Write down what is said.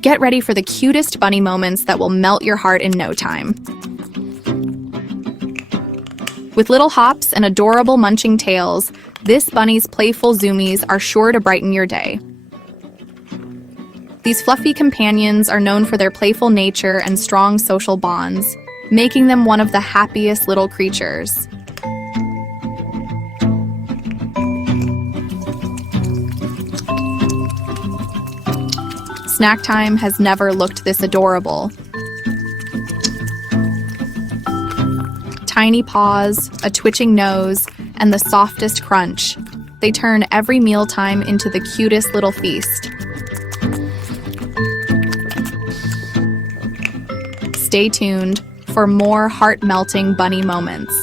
Get ready for the cutest bunny moments that will melt your heart in no time. With little hops and adorable munching tails, this bunny's playful zoomies are sure to brighten your day. These fluffy companions are known for their playful nature and strong social bonds, making them one of the happiest little creatures. Snack time has never looked this adorable. Tiny paws, a twitching nose, and the softest crunch. They turn every mealtime into the cutest little feast. Stay tuned for more heart-melting bunny moments.